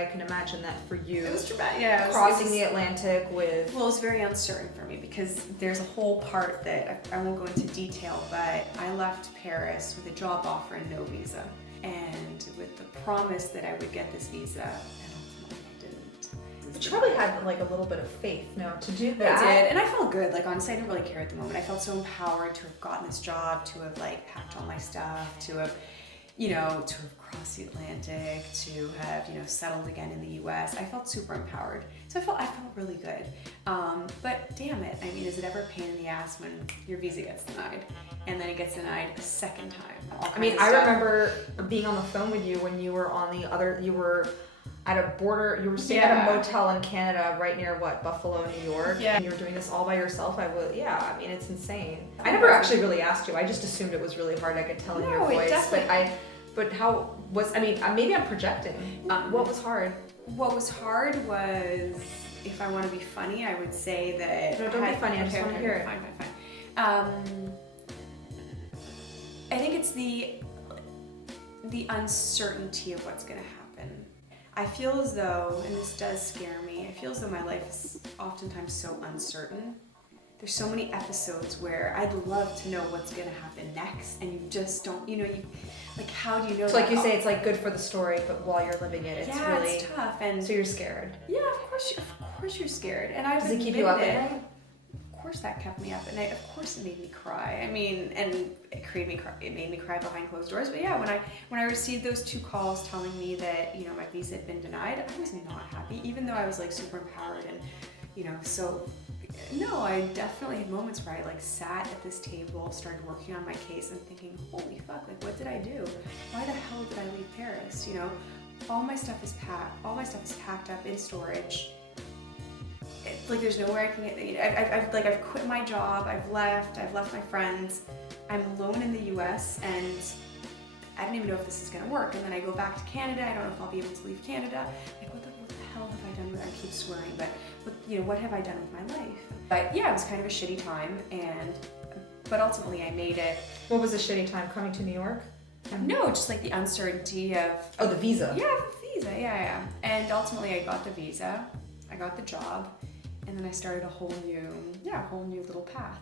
I can imagine that for you, it was dramatic. Yeah, crossing the Atlantic with... Well, it was very uncertain for me because there's a whole part that I won't go into detail, but I left Paris with a job offer and no visa. And with the promise that I would get this visa, and ultimately I didn't. But you probably had like a little bit of faith, no, to do that. I did, and I felt good. Like honestly, I didn't really care at the moment. I felt so empowered to have gotten this job, to have like packed all my stuff, to have, to have crossed the Atlantic, to have, settled again in the U.S. I felt super empowered. So I felt really good. But damn it, I mean, is it ever a pain in the ass when your visa gets denied? And then it gets denied a second time. I mean, I remember being on the phone with you when you were you were at a border, you were staying at a motel in Canada right near Buffalo, New York. Yeah. And you were doing this all by yourself. I mean, it's insane. I never actually really asked you. I just assumed it was really hard. I could tell in your voice. But how was, maybe I'm projecting. What was hard? What was hard was, if I want to be funny, I would say that... No, don't be funny. I just want to hear it. Fine. I think it's the uncertainty of what's going to happen. I feel as though, and this does scare me, I feel as though my life is oftentimes so uncertain. There's so many episodes where I'd love to know what's going to happen next, and you just don't, how do you know? So like you say, it's like good for the story, but while you're living it, it's really... it's tough. And so you're scared. Yeah, of course you're scared. And Does it keep you up at night? Of course that kept me up at night. Of course it made me cry. I mean, and it made me cry behind closed doors. But yeah, when I received those 2 calls telling me that, my visa had been denied, I was not happy, even though I was like super empowered and, so... No, I definitely had moments where I sat at this table, started working on my case and thinking, holy fuck, what did I do? Why the hell did I leave Paris? All my stuff is packed up in storage. There's nowhere I can get, I've quit my job, I've left my friends, I'm alone in the US, and I don't even know if this is gonna work. And then I go back to Canada, I don't know if I'll be able to leave Canada. What the hell have I done with, I keep swearing, but what have I done with my life? But yeah, it was kind of a shitty time, but ultimately I made it. What was a shitty time, coming to New York? No, just the uncertainty of... Oh, the visa. Yeah, the visa, yeah. And ultimately I got the visa, I got the job, and then I started a whole new little path.